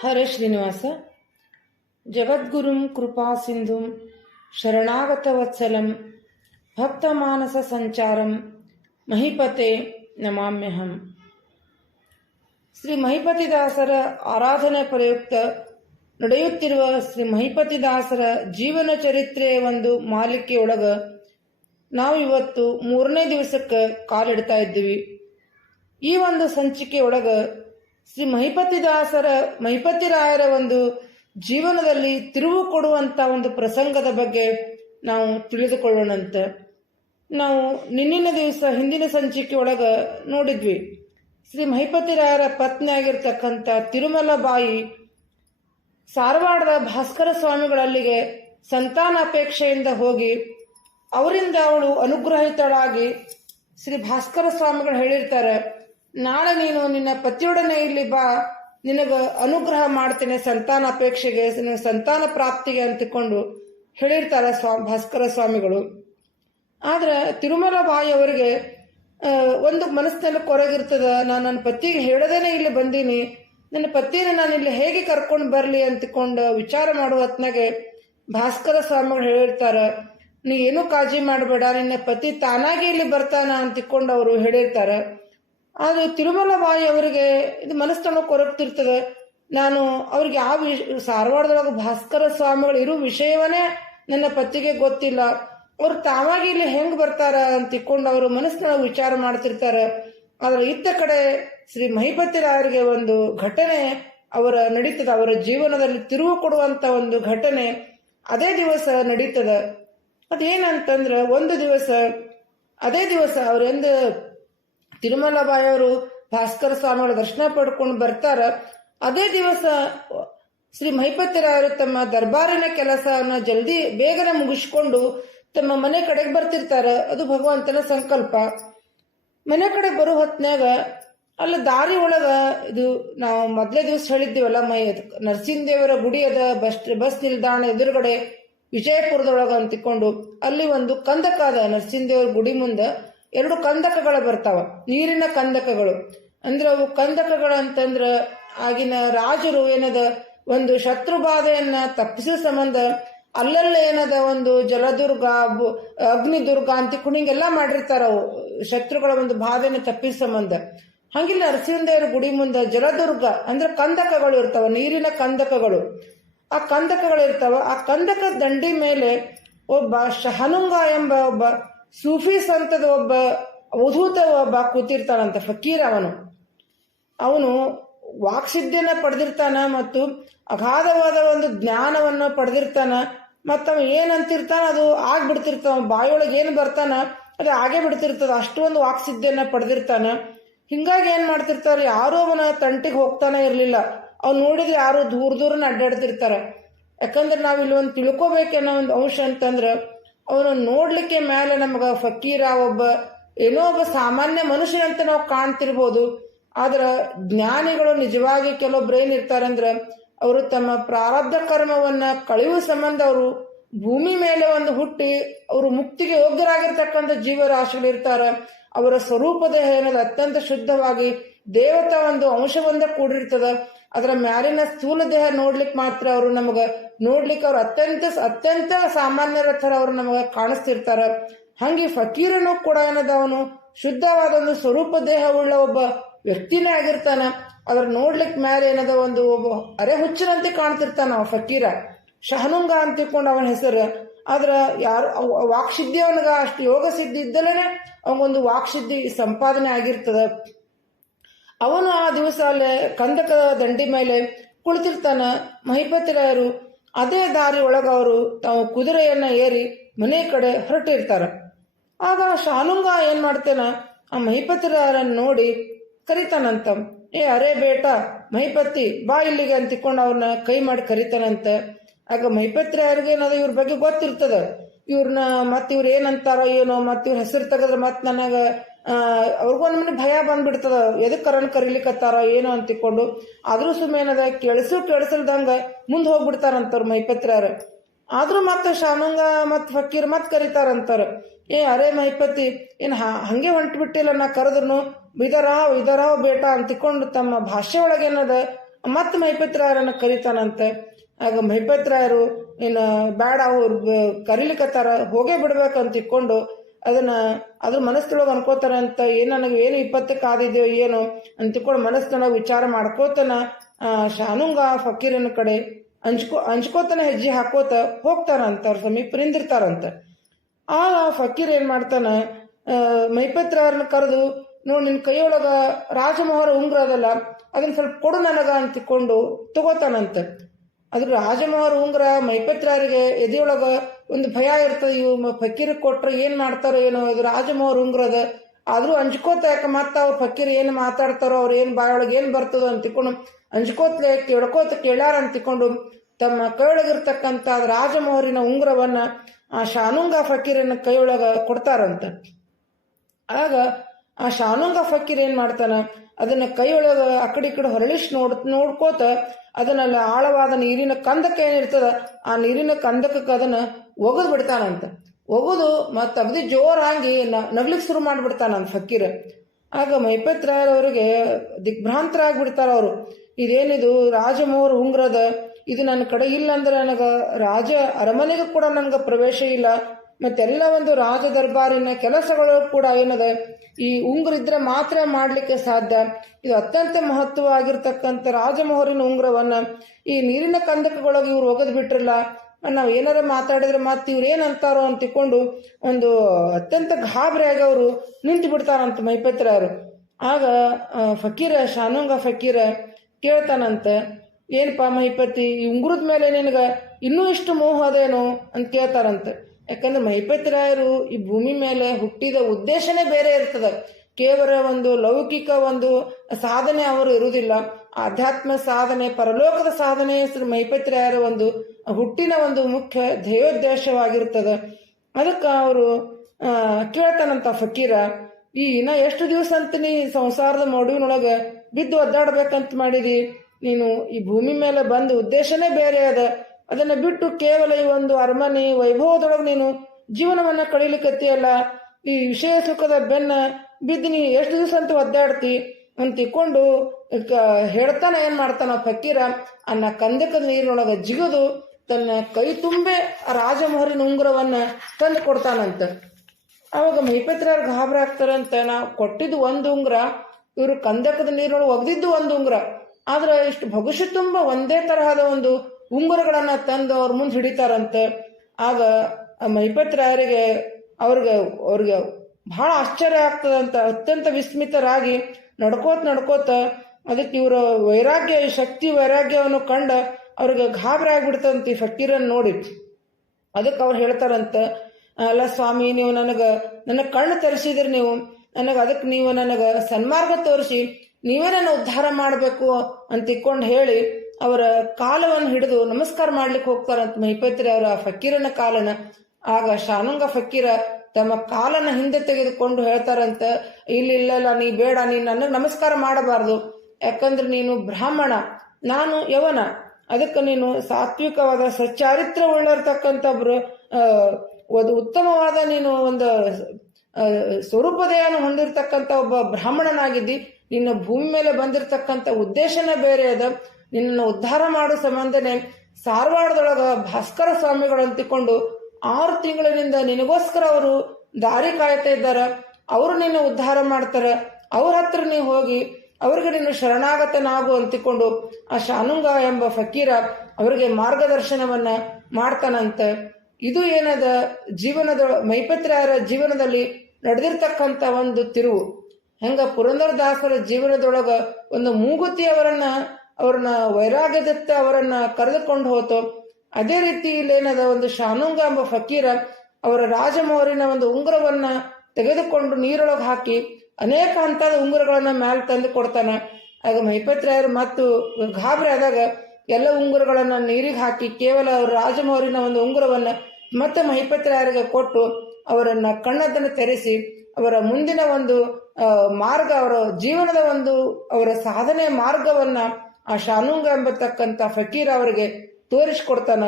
ಹರೇ ಶ್ರೀನಿವಾಸ. ಜಗದ್ಗುರುಂ ಕೃಪಾ ಸಿಂಧುಂ ಶರಣಾಗತ ವತ್ಸಲಂ ಭಕ್ತಮಾನಸ ಸಂಚಾರಂ ಮಹಿಪತೆ ನಮಾಮ್ಯಹಂ. ಶ್ರೀ ಮಹಿಪತಿದಾಸರ ಆರಾಧನೆ ಪ್ರಯುಕ್ತ ನಡೆಯುತ್ತಿರುವ ಶ್ರೀ ಮಹಿಪತಿದಾಸರ ಜೀವನ ಚರಿತ್ರೆಯ ಒಂದು ಮಾಲಿಕೆಯೊಳಗ ನಾವು ಇವತ್ತು ಮೂರನೇ ದಿವಸಕ್ಕೆ ಕಾಲಿಡ್ತಾ ಇದ್ದೀವಿ. ಈ ಒಂದು ಸಂಚಿಕೆಯೊಳಗ ಶ್ರೀ ಮಹಿಪತಿದಾಸರ ಮಹಿಪತಿರಾಯರ ಒಂದು ಜೀವನದಲ್ಲಿ ತಿರುವು ಕೊಡುವಂತ ಒಂದು ಪ್ರಸಂಗದ ಬಗ್ಗೆ ನಾವು ತಿಳಿದುಕೊಳ್ಳೋಣಂತೆ ನಾವು ನಿನ್ನಿನ ದಿವಸ, ಹಿಂದಿನ ಸಂಚಿಕೆ ಒಳಗ ನೋಡಿದ್ವಿ. ಶ್ರೀ ಮಹಿಪತಿರಾಯರ ಪತ್ನಿ ಆಗಿರ್ತಕ್ಕಂಥ ತಿರುಮಲ ಬಾಯಿ ಸಾರವಾಡದ ಭಾಸ್ಕರ ಸ್ವಾಮಿಗಳಲ್ಲಿಗೆ ಸಂತಾನ ಅಪೇಕ್ಷೆಯಿಂದ ಹೋಗಿ ಅವರಿಂದ ಅವಳು ಅನುಗ್ರಹಿತಳಾಗಿ ಶ್ರೀ ಭಾಸ್ಕರ ಸ್ವಾಮಿಗಳು ಹೇಳಿರ್ತಾರೆ. ನಾಳೆ ನೀನು ನಿನ್ನ ಪತಿಯೊಡನೆ ಇಲ್ಲಿ ಬಾ. ನಿನಗ ಅನುಗ್ರಹ ಮಾಡ್ತೇನೆ ಸಂತಾನ ಅಪೇಕ್ಷೆಗೆ ಸಂತಾನ ಪ್ರಾಪ್ತಿಗೆ ಅಂತಿಕೊಂಡು ಹೇಳಿರ್ತಾರೆ ಸ್ವಾ, ಭಾಸ್ಕರ ಸ್ವಾಮಿಗಳು. ಆದ್ರೆ ತಿರುಮಲ ಬಾಯಿ ಅವರಿಗೆ ಒಂದು ಮನಸ್ಸಿನಲ್ಲಿ ಕೊರಗಿರ್ತದ, ನಾನು ನನ್ನ ಪತಿಗೆ ಹೇಳದೇನೆ ಇಲ್ಲಿ ಬಂದೀನಿ. ನನ್ನ ಪತಿನ ನಾನು ಇಲ್ಲಿ ಹೇಗೆ ಕರ್ಕೊಂಡು ಬರಲಿ ಅಂತಿಕೊಂಡು ವಿಚಾರ ಮಾಡುವ ಹೊತ್ನಾಗೆ ಭಾಸ್ಕರ ಸ್ವಾಮಿಗಳು ಹೇಳಿರ್ತಾರ, ನೀ ಏನು ಕಾಳಜಿ ಮಾಡಬೇಡ, ನಿನ್ನ ಪತಿ ತಾನಾಗಿ ಇಲ್ಲಿ ಬರ್ತಾನ ಅಂತಿಕೊಂಡು ಅವರು ಹೇಳಿರ್ತಾರೆ. ಆದ್ರೆ ತಿರುಮಲ ಬಾಯಿ ಅವರಿಗೆ ಇದು ಮನಸ್ಸನ್ನು ಕೊರಗ್ತಿರ್ತದೆ ನಾನು ಅವ್ರಿಗೆ ಯಾವ ಧಾರವಾಡದೊಳಗೆ ಭಾಸ್ಕರ ಸ್ವಾಮಿಗಳು ಇರೋ ವಿಷಯವನ್ನೇ ನನ್ನ ಪತಿಗೆ ಗೊತ್ತಿಲ್ಲ. ಅವ್ರು ತಾವಾಗಿ ಇಲ್ಲಿ ಹೆಂಗ್ ಬರ್ತಾರ ಅಂತ ತಿಕ್ಕೊಂಡು ಅವರು ಮನಸ್ಸಿನೊಳಗೆ ವಿಚಾರ ಮಾಡ್ತಿರ್ತಾರೆ. ಆದ್ರೆ ಇತ್ತ ಕಡೆ ಶ್ರೀ ಮಹಿಪತಿರಾಯರಿಗೆ ಒಂದು ಘಟನೆ ಅವರ ನಡೀತದ. ಅವರ ಜೀವನದಲ್ಲಿ ತಿರುವು ಕೊಡುವಂತ ಒಂದು ಘಟನೆ ಅದೇ ದಿವಸ ನಡೀತದ. ಅದೇನಂತಂದ್ರ ಒಂದು ದಿವಸ, ಅದೇ ದಿವಸ ಅವ್ರೆಂದು ತಿರುಮಲ ಬಾಯವರು ಭಾಸ್ಕರ ಸ್ವಾಮಿಗಳ ದರ್ಶನ ಪಡ್ಕೊಂಡು ಬರ್ತಾರ. ಅದೇ ದಿವಸ ಶ್ರೀ ಮಹಿಪತಿರಾಯರು ತಮ್ಮ ದರ್ಬಾರಿನ ಕೆಲಸನ ಜಲ್ದಿ ಬೇಗನೆ ಮುಗಿಸ್ಕೊಂಡು ತಮ್ಮ ಮನೆ ಕಡೆಗೆ ಬರ್ತಿರ್ತಾರ. ಅದು ಭಗವಂತನ ಸಂಕಲ್ಪ. ಮನೆ ಕಡೆ ಬರೋ ಹೊತ್ನ್ಯಾಗ ಅಲ್ಲ ದಾರಿ ಒಳಗ ಇದು ನಾವು ಮೊದಲೇ ದಿವಸ ಹೇಳಿದ್ದೀವಲ್ಲ ಮೈ ನರಸಿಂಹದೇವರ ಗುಡಿ ಅದ, ಬಸ್ ಬಸ್ ನಿಲ್ದಾಣ ಎದುರುಗಡೆ ವಿಜಯಪುರದೊಳಗ ಅಂತಿಕೊಂಡು ಅಲ್ಲಿ ಒಂದು ಕಂದಕ ಅದ ನರಸಿಂಹದೇವರ ಗುಡಿ ಮುಂದ. ಎರಡು ಕಂದಕಗಳು ಬರ್ತಾವ, ನೀರಿನ ಕಂದಕಗಳು. ಅಂದ್ರೆ ಅವು ಕಂದಕಗಳು ಅಂತಂದ್ರ ಆಗಿನ ರಾಜರು ಏನದ, ಒಂದು ಶತ್ರು ಬಾಧೆಯನ್ನ ತಪ್ಪಿಸೋ ಸಂಬಂಧ ಅಲ್ಲಲ್ಲೇ ಏನದ, ಒಂದು ಜಲದುರ್ಗ ಅಗ್ನಿದುರ್ಗ ಅಂತ ಹಿಂಗೆಲ್ಲ ಮಾಡಿರ್ತಾರ ಅವು, ಶತ್ರುಗಳ ಒಂದು ಬಾಧೆನ ತಪ್ಪಿಸೋ ಸಂಬಂಧ. ಹಂಗಿಲ್ಲ ನರಸಿಂಹದೇವರ ಗುಡಿ ಮುಂದೆ ಜಲದುರ್ಗ, ಅಂದ್ರೆ ಕಂದಕಗಳು ಇರ್ತಾವ, ನೀರಿನ ಕಂದಕಗಳು. ಆ ಕಂದಕಗಳು ಇರ್ತಾವ, ಆ ಕಂದಕ ದಂಡಿ ಮೇಲೆ ಒಬ್ಬ ಶಹನುಂಗ ಎಂಬ ಒಬ್ಬ ಸೂಫಿ ಸಂತದ ಒಬ್ಬ ಅವಧೂತ ಒಬ್ಬ ಕೂತಿರ್ತಾನಂತ ಫಕೀರ್ ಅವನು. ಅವನು ವಾಕ್ಸಿದ್ಧಿಯನ್ನ ಪಡೆದಿರ್ತಾನ ಮತ್ತು ಅಗಾಧವಾದ ಒಂದು ಜ್ಞಾನವನ್ನು ಪಡೆದಿರ್ತಾನ ಮತ್ತ ಅವ ಏನಂತಿರ್ತಾನ ಅದು ಆಗ್ಬಿಡ್ತಿರ್ತಾನ ಬಾಯೊಳಗೆ ಏನು ಬರ್ತಾನ ಅದು ಆಗೇ ಬಿಡ್ತಿರ್ತದ, ಅಷ್ಟೊಂದು ವಾಕ್ಸಿದ್ಧಿಯನ್ನ ಪಡೆದಿರ್ತಾನ. ಹಿಂಗಾಗಿ ಏನ್ ಮಾಡ್ತಿರ್ತಾರೆ, ಯಾರೂ ಅವನ ತಂಟಿಗೆ ಹೋಗ್ತಾನೆ ಇರ್ಲಿಲ್ಲ. ಅವ್ನು ನೋಡಿದ್ರೆ ಯಾರು ದೂರ ದೂರನ ಅಡ್ಡಾಡ್ತಿರ್ತಾರೆ. ಯಾಕಂದ್ರೆ ನಾವು ಇಲ್ಲಿ ಒಂದು ತಿಳ್ಕೊಬೇಕನ್ನೋ ಒಂದು ಅಂಶ ಅಂತಂದ್ರ ಅವನು ನೋಡ್ಲಿಕ್ಕೆ ಮೇಲೆ ನಮಗ ಫಕೀರ ಒಬ್ಬ ಏನೋ ಒಬ್ಬ ಸಾಮಾನ್ಯ ಮನುಷ್ಯನಂತ ನಾವು ಕಾಣ್ತಿರ್ಬೋದು. ಆದ್ರ ಜ್ಞಾನಿಗಳು ನಿಜವಾಗಿ ಕೆಲವೊಬ್ರು ಏನಿರ್ತಾರಂದ್ರ ಅವರು ತಮ್ಮ ಪ್ರಾರಬ್ಧ ಕರ್ಮವನ್ನ ಕಳೆಯುವ ಸಂಬಂಧ ಅವರು ಭೂಮಿ ಮೇಲೆ ಒಂದು ಹುಟ್ಟಿ ಅವರು ಮುಕ್ತಿಗೆ ಯೋಗ್ಯರಾಗಿರ್ತಕ್ಕಂಥ ಜೀವರಾಶಿಗಳು ಇರ್ತಾರ. ಅವರ ಸ್ವರೂಪದ ಏನದ ಅತ್ಯಂತ ಶುದ್ಧವಾಗಿ ದೇವತಾ ಒಂದು ಅಂಶವೊಂದ ಕೂಡಿರ್ತದ. ಅದರ ಮ್ಯಾಲಿನ ಸ್ಥೂಲ ದೇಹ ನೋಡ್ಲಿಕ್ಕೆ ಮಾತ್ರ ಅವರು ನಮಗ ನೋಡ್ಲಿಕ್ಕೆ ಅವ್ರು ಅತ್ಯಂತ ಅತ್ಯಂತ ಸಾಮಾನ್ಯರ ಥರ ಅವ್ರು ನಮಗ ಕಾಣಿಸ್ತಿರ್ತಾರ. ಹಂಗೆ ಫಕೀರನು ಕೂಡ ಏನದ ಅವನು? ಶುದ್ಧವಾದ ಒಂದು ಸ್ವರೂಪ ದೇಹವುಳ್ಳ ಒಬ್ಬ ವ್ಯಕ್ತಿನೇ ಆಗಿರ್ತಾನ. ಅದ್ರ ನೋಡ್ಲಿಕ್ ಮೇಲೆ ಏನದ ಒಂದು ಒಬ್ಬ ಅರೆ ಹುಚ್ಚನಂತೆ ಕಾಣ್ತಿರ್ತಾನ ಅವ ಫಕೀರ. ಶಹನುಂಗ ಅಂತ ಅವನ ಹೆಸರು. ಆದ್ರ ಯಾರು ವಾಕ್ಸಿದ್ಧಿ ಅವನಿಗ ಅಷ್ಟು ಯೋಗ ಸಿದ್ಧಿ ಇದ್ದಲೇನೆ ಅವನಿಗೊಂದು ವಾಕ್ಸಿದ್ಧಿ ಸಂಪಾದನೆ ಆಗಿರ್ತದ. ಅವನು ಆ ದಿವಸ ಅಲ್ಲೇ ಕಂದಕದ ದಂಡಿ ಮೇಲೆ ಕುಳಿತಿರ್ತಾನ. ಮಹಿಪತಿರಾಯರು ಅದೇ ದಾರಿ ಒಳಗ ಅವರು ತಾವು ಕುದುರೆಯನ್ನ ಏರಿ ಮನೆ ಕಡೆ ಹೊರಟಿರ್ತಾರ. ಆಗ ಶಾಲುಂಗ ಏನ್ ಮಾಡ್ತೇನ? ಆ ಮಹಿಪತಿರಾಯರನ್ನ ನೋಡಿ ಕರಿತಾನಂತ, ಏ ಅರೇ ಬೇಟ, ಮಹಿಪತಿ, ಬಾ ಇಲ್ಲಿಗೆ ಅಂತಿಕೊಂಡು ಅವ್ರನ್ನ ಕೈ ಮಾಡಿ ಕರಿತಾನಂತ. ಆಗ ಮಹಿಪತಿರಾಯರಿಗೆ ಏನದ ಇವ್ರ ಬಗ್ಗೆ ಗೊತ್ತಿರ್ತದ? ಇವ್ರನ್ನ ಮತ್ ಇವ್ರ ಏನಂತಾರ ಏನೋ ಮತ್ ಇವ್ರ ಹೆಸರು ತೆಗದ್ರ ಮತ್ ನನಗ ಆ ನಮ್ಮನೆ ಮನೆ ಭಯ ಬಂದ್ಬಿಡ್ತದ. ಎದಕ್ಕೆ ಕರಣ್ ಕರೀಲಿಕ್ಕತ್ತಾರ ಏನೋ ಅಂತಿಕೊಂಡು. ಆದ್ರೂ ಸುಮ್ಮನೆ ಏನದ ಕೆಳಸು ಕೆಳಸಲ್ದಂಗ ಮುಂದ್ ಹೋಗ್ಬಿಡ್ತಾರಂತವ್ರ ಮೈಪತ್ರ್ಯಾರ. ಆದ್ರೂ ಮತ್ತೆ ಶಾನುಂಗ ಮತ್ ಫಕೀರ್ ಮತ್ ಕರೀತಾರಂತಾರ ಏ, ಅರೆ ಮೈಪತಿ, ಏನ್ ಹಂಗೆ ಹಂಗೆ ಹೊಂಟ್ಬಿಟ್ಟಿಲ್ಲ ನಾ ಕರೆದ್ರು ಇದರಾವ್ ಇದರಾವ್ ಬೇಟ ಅಂತಿಕೊಂಡು ತಮ್ಮ ಭಾಷೆ ಒಳಗೇನದ ಮತ್ತೆ ಮಹಿಪತ್ರಾಯರನ್ನ ಕರಿತಾನಂತೆ. ಆಗ ಮಹಿಪತ್ರಾಯರು ಇನ್ನು ಬೇಡ ಅವ್ರು ಕರೀಲಿಕತ್ತಾರ, ಹೋಗೇ ಬಿಡ್ಬೇಕಂತ ಇಟ್ಕೊಂಡು ಅದನ್ನ ಅದ್ರ ಮನಸ್ಸೊಳಗೆ ಅನ್ಕೋತಾರ ಅಂತ ಏನ್ ನನಗೆ ಏನು ಇಪ್ಪತ್ತಕ್ಕೆ ಕಾದಿದೆಯೋ ಏನು ಅಂತ ತಿಳ್ಕೊಂಡು ಮನಸ್ಸಿನೊಳಗೆ ವಿಚಾರ ಮಾಡ್ಕೋತನ ಶಾನುಂಗ ಫಕೀರನ ಕಡೆ. ಹಂಚ್ಕೋ ಹಂಚ್ಕೋತನ ಹೆಜ್ಜೆ ಹಾಕೋತ ಹೋಗ್ತಾರಂತ ಅವ್ರ ಸಮೀಪ ನಿಂದಿರ್ತಾರಂತ ಆ ಫಕೀರ್ ಏನ್ ಮಾಡ್ತಾನ ಮೈಪತ್ರಾರನ್ನ ಕರೆದು, ನೋಡಿ, ನಿನ್ ಕೈಯೊಳಗ ರಾಜಮೋಹರ ಉಂಗ್ರ ಅದಲ್ಲ, ಅದನ್ನ ಸ್ವಲ್ಪ ಕೊಡು ನನಗ ಅಂತ ತಿಳ್ಕೊಂಡು ತಗೋತಾನಂತ. ಅದ್ರ ರಾಜಮೋಹರ ಉಂಗ್ರ ಮೈಪತ್ರಿಗೆ ಎದೆಯೊಳಗ ಒಂದು ಭಯ ಇರ್ತದೆ, ಇವು ಫಕೀರ್ ಕೊಟ್ರೆ ಏನ್ ಮಾಡ್ತಾರೋ ಏನೋ ಇದು ರಾಜಮೋಹರ ಉಂಗ್ರದ. ಆದ್ರೂ ಅಂಜ್ಕೋತ ಯಾಕೆ ಮತ್ತ ಅವ್ರ ಫಕೀರ್ ಏನ್ ಮಾತಾಡ್ತಾರೋ, ಅವ್ರ ಏನ್ ಬಾಯೊಳಗೆ ಏನ್ ಬರ್ತದ ಅಂತ ತಿಳ್ಕೊಂಡು ಅಂಜ್ಕೋತ್ಲೆ ಕೇಳ್ಕೋತ ಕೇಳಾರ ಅಂತ ತಿಳ್ಕೊಂಡು ತಮ್ಮ ಕೈಯೊಳಗಿರ್ತಕ್ಕಂಥ ರಾಜಮೋಹರಿನ ಉಂಗ್ರವನ್ನ ಆ ಶಾನುಂಗ ಫಕೀರನ ಕೈಯೊಳಗ ಕೊಡ್ತಾರಂತ. ಆಗ ಆ ಶಾನುಂಗ ಫಕೀರ್ ಏನ್ ಮಾಡ್ತಾನ ಅದನ್ನ ಕೈಯೊಳಗೆ ಆ ಕಡೆ ಈ ಕಡೆ ಹೊರಳಿಸಿ ನೋಡ್, ನೋಡ್ಕೋತ ಅದನ್ನೆಲ್ಲ ಆಳವಾದ ನೀರಿನ ಕಂದಕ್ಕೆ ಏನಿರ್ತದ, ಆ ನೀರಿನ ಕಂದಕಕ್ಕೆ ಅದನ್ನ ಒಗದ್ ಬಿಡ್ತಾನಂತ. ಒಗದು ಮತ್ತ ಅಗದಿ ಜೋರಾಗಿ ನ- ನಗ್ಲಿಕ್ ಶುರು ಮಾಡಿಬಿಡ್ತಾನಂತ ಫಕೀರ್. ಆಗ ಮೈಪತ್ರಾಯರವರಿಗೆ ದಿಗ್ಭ್ರಾಂತರಾಗ್ಬಿಡ್ತಾರ ಅವರು. ಇದೇನಿದು ರಾಜಮೋಹರ್ ಉಂಗ್ರದ, ಇದು ನನ್ನ ಕಡೆ ಇಲ್ಲ ಅಂದ್ರೆ ನನಗ ರಾಜ ಅರಮನೆಗೂ ಕೂಡ ನನಗ ಪ್ರವೇಶ ಇಲ್ಲ ಮತ್ತೆಲ್ಲ ಒಂದು ರಾಜ ದರ್ಬಾರಿನ ಕೆಲಸಗಳು ಕೂಡ ಏನದೆ, ಈ ಉಂಗುರ ಇದ್ರೆ ಮಾತ್ರ ಮಾಡ್ಲಿಕ್ಕೆ ಸಾಧ್ಯ. ಇದು ಅತ್ಯಂತ ಮಹತ್ವವಾಗಿರ್ತಕ್ಕಂಥ ರಾಜಮೋಹರಿನ ಉಂಗುರವನ್ನ ಈ ನೀರಿನ ಕಂದಕಗಳೊಳಗೆ ಇವ್ರು ಒಗದ್ ಬಿಟ್ರಲ್ಲ, ನಾವು ಏನಾರ ಮಾತಾಡಿದ್ರೆ ಮತ್ತೆ ಇವ್ರು ಏನ್ ಅಂತಾರೋ ಅಂತ ತಿಳ್ಕೊಂಡು ಒಂದು ಅತ್ಯಂತ ಗಾಬರಿಯಾಗಿ ಅವರು ನಿಂತು ಬಿಡ್ತಾರಂತ ಮೈಪತ್ರರು ಆಗ ಫಕೀರ, ಶಾನುಂಗ ಫಕೀರ ಕೇಳ್ತಾನಂತೆ, ಏನಪ್ಪ ಮಹಿಪತಿ ಈ ಉಂಗುರದ ಮೇಲೆ ನಿನಗೆ ಇನ್ನೂ ಇಷ್ಟು ಮೋಹ ಅದೇನು? ಅಂತ ಕೇಳ್ತಾರಂತ. ಯಾಕಂದ್ರೆ ಮಹಿಪತಿರಾಯರು ಈ ಭೂಮಿ ಮೇಲೆ ಹುಟ್ಟಿದ ಉದ್ದೇಶನೇ ಬೇರೆ ಇರ್ತದೆ. ಕೇವಲ ಒಂದು ಲೌಕಿಕ ಒಂದು ಸಾಧನೆ ಅವರು ಇರುವುದಿಲ್ಲ. ಆಧ್ಯಾತ್ಮ ಸಾಧನೆ, ಪರಲೋಕದ ಸಾಧನೆ ಹೆಸರು ಮಹಿಪತಿರಾಯರ ಒಂದು, ಹುಟ್ಟಿನ ಒಂದು ಮುಖ್ಯ ಧ್ಯೇಯೋದ್ದೇಶವಾಗಿರ್ತದೆ. ಅದಕ್ಕೆ ಅವರು ಕೇಳ್ತಾನಂತ ಫಕೀರ, ಈ ಇನ್ನ ಎಷ್ಟು ದಿವಸ ಅಂತ ನೀ ಸಂಸಾರದ ಮಡುವಿನೊಳಗ ಬಿದ್ದು ಒದ್ದಾಡ್ಬೇಕಂತ ಮಾಡಿದಿ? ನೀನು ಈ ಭೂಮಿ ಮೇಲೆ ಬಂದ ಉದ್ದೇಶನೇ ಬೇರೆ ಅದ. ಅದನ್ನ ಬಿಟ್ಟು ಕೇವಲ ಈ ಒಂದು ಅರಮನೆ ವೈಭವದೊಳಗೆ ನೀನು ಜೀವನವನ್ನ ಕಳೀಲಿಕ್ಕತ್ತಿಯಲ್ಲ ಈ ವಿಷಯ ಸುಖದ ಬೆನ್ನ ಬಿದ್ದು ನೀ ಎಷ್ಟು ದಿವಸ ಅಂತ ಒದ್ದಾಡ್ತಿ ಅಂತ ತಿಕ್ಕೊಂಡು ಹೇಳ್ತಾನ ಏನ್ ಮಾಡ್ತಾನ ಫಕೀರ. ಅನ್ನ ಕಂದಕದ ನೀರಿನೊಳಗ ಜಿಗದು ತನ್ನ ಕೈ ತುಂಬೆ ರಾಜಮೋಹರಿನ ಉಂಗುರವನ್ನ ತಂದು ಕೊಡ್ತಾನಂತ. ಅವಾಗ ಮೈಪತ್ರ ಗಾಬರಿ ಆಗ್ತಾರಂತ ನಾ ಕೊಟ್ಟಿದ್ದು ಒಂದು ಉಂಗ್ರ, ಇವರು ಕಂದಕದ ನೀರೊಳಗೆ ಒಗ್ದಿದ್ದು ಒಂದು ಉಂಗ್ರ. ಆದ್ರೆ ಇಷ್ಟು ಭವಿಷ್ಯ ತುಂಬ ಒಂದೇ ತರಹದ ಒಂದು ಉಂಗುರಗಳನ್ನ ತಂದು ಅವ್ರ ಮುಂದೆ ಹಿಡಿತಾರಂತೆ. ಆಗ ಆ ಮೈಪತ್ರಾಯರಿಗೆ ಅವ್ರಿಗೆ ಅವ್ರಿಗೆ ಬಹಳ ಆಶ್ಚರ್ಯ ಆಗ್ತದಂತ, ಅತ್ಯಂತ ವಿಸ್ಮಿತರಾಗಿ ನಡ್ಕೋತ ನಡ್ಕೋತ ಅದಕ್ಕೆ ಇವರು ವೈರಾಗ್ಯ ಶಕ್ತಿ ವೈರಾಗ್ಯವನ್ನು ಕಂಡ ಅವ್ರಿಗೆ ಗಾಬರಿ ಆಗ್ಬಿಡ್ತಂತ ಈ ಫಕೀರನ್ ನೋಡಿ. ಅದಕ್ಕೆ ಅವ್ರು ಹೇಳ್ತಾರಂತ, ಅಲ್ಲ ಸ್ವಾಮಿ, ನೀವು ನನಗೆ, ನನ್ನ ಕಣ್ಣು ತರಿಸಿದ್ರಿ ನೀವು. ನನಗೆ ಅದಕ್ಕೆ ನೀವು ನನಗೆ ಸನ್ಮಾರ್ಗ ತೋರಿಸಿ, ನೀವೇ ನನ್ನ ಉದ್ಧಾರ ಮಾಡಬೇಕು ಅಂತ ಇಕ್ಕೊಂಡು ಹೇಳಿ ಅವರ ಕಾಲವನ್ನು ಹಿಡಿದು ನಮಸ್ಕಾರ ಮಾಡ್ಲಿಕ್ಕೆ ಹೋಗ್ತಾರಂತ ಮಹಿಪತ್ರಿ ಅವರ ಫಕೀರನ ಕಾಲನ. ಆಗ ಶಾನುಂಗ ಫಕೀರ ತಮ್ಮ ಕಾಲನ ಹಿಂದೆ ತೆಗೆದುಕೊಂಡು ಹೇಳ್ತಾರಂತ, ಇಲ್ಲ ಇಲ್ಲ ಇಲ್ಲ, ನೀ ಬೇಡ ನೀ ನನಗೆ ನಮಸ್ಕಾರ ಮಾಡಬಾರ್ದು. ಯಾಕಂದ್ರೆ ನೀನು ಬ್ರಾಹ್ಮಣ, ನಾನು ಯವನ. ಅದಕ್ಕೆ ನೀನು ಸಾತ್ವಿಕವಾದ ಸಚ್ಚಾರಿತ್ರ ಉಳ್ಳರ್ತಕ್ಕಂಥ ಒಬ್ರು ಒಂದು ಉತ್ತಮವಾದ ನೀನು ಒಂದು ಸ್ವರೂಪದೆಯನ್ನು ಹೊಂದಿರತಕ್ಕಂಥ ಒಬ್ಬ ಬ್ರಾಹ್ಮಣನಾಗಿದ್ದಿ. ನಿನ್ನ ಭೂಮಿ ಮೇಲೆ ಬಂದಿರತಕ್ಕಂಥ ಉದ್ದೇಶನೇ ಬೇರೆ ಅದ. ನಿನ್ನನ್ನು ಉದ್ಧಾರ ಮಾಡೋ ಸಂಬಂಧನೆ ಸಾರವಾಡದೊಳಗ ಭಾಸ್ಕರ ಸ್ವಾಮಿಗಳು ಅಂತಿಕೊಂಡು ಆರು ತಿಂಗಳಿನಿಂದ ನಿನಗೋಸ್ಕರ ಅವರು ದಾರಿ ಕಾಯ್ತಾ ಇದ್ದಾರೆ. ಅವರು ನಿನ್ನ ಉದ್ಧಾರ ಮಾಡ್ತಾರೆ. ಅವ್ರ ಹತ್ರ ನೀವು ಹೋಗಿ ಅವ್ರಿಗೆ ನೀನು ಶರಣಾಗತನಾಗು ಅಂತಿಕೊಂಡು ಆ ಶಾನುಂಗ ಎಂಬ ಫಕೀರ ಅವರಿಗೆ ಮಾರ್ಗದರ್ಶನವನ್ನ ಮಾಡ್ತಾನಂತ. ಇದು ಏನದ? ಜೀವನದ ಮೈಪತ್ರಾಯರ ಜೀವನದಲ್ಲಿ ನಡೆದಿರ್ತಕ್ಕಂಥ ಒಂದು ತಿರುವು. ಹೆಂಗ ಪುರಂದರದಾಸರ ಜೀವನದೊಳಗ ಒಂದು ಮೂಗುತಿ ಅವರನ್ನ ಅವ್ರನ್ನ ವೈರಾಗ್ಯದತ್ತ ಅವರನ್ನ ಕರೆದುಕೊಂಡು ಹೋತು. ಅದೇ ರೀತಿ ಇಲ್ಲೇನದ ಒಂದು ಶಾನುಂಗ ಎಂಬ ಫಕೀರ ಅವರ ರಾಜಮೌರಿನ ಒಂದು ಉಂಗುರವನ್ನ ತೆಗೆದುಕೊಂಡು ನೀರೊಳಗೆ ಹಾಕಿ ಅನೇಕ ಹಂತದ ಉಂಗುರಗಳನ್ನ ಮ್ಯಾಲ ತಂದು ಕೊಡ್ತಾನ. ಆಗ ಮಹಿಪತ್ರಾಯರು ಮತ್ತು ಗಾಬರಿ ಆದಾಗ ಎಲ್ಲ ಉಂಗುರಗಳನ್ನ ನೀರಿಗೆ ಹಾಕಿ ಕೇವಲ ಅವರ ರಾಜಮೌರಿನ ಒಂದು ಉಂಗುರವನ್ನ ಮತ್ತೆ ಮಹಿಪತ್ರಾಯರಿಗೆ ಕೊಟ್ಟು ಅವರನ್ನ ಕಣ್ಣದನ್ನು ತೆರೆಸಿ ಅವರ ಮುಂದಿನ ಒಂದು ಮಾರ್ಗ, ಅವರ ಜೀವನದ ಒಂದು, ಅವರ ಸಾಧನೆ ಮಾರ್ಗವನ್ನ ಆ ಶಾನುಂಗ ಎಂಬತಕ್ಕಂಥ ಫಕೀರ್ ಅವರಿಗೆ ತೋರಿಸ್ಕೊಡ್ತಾನ.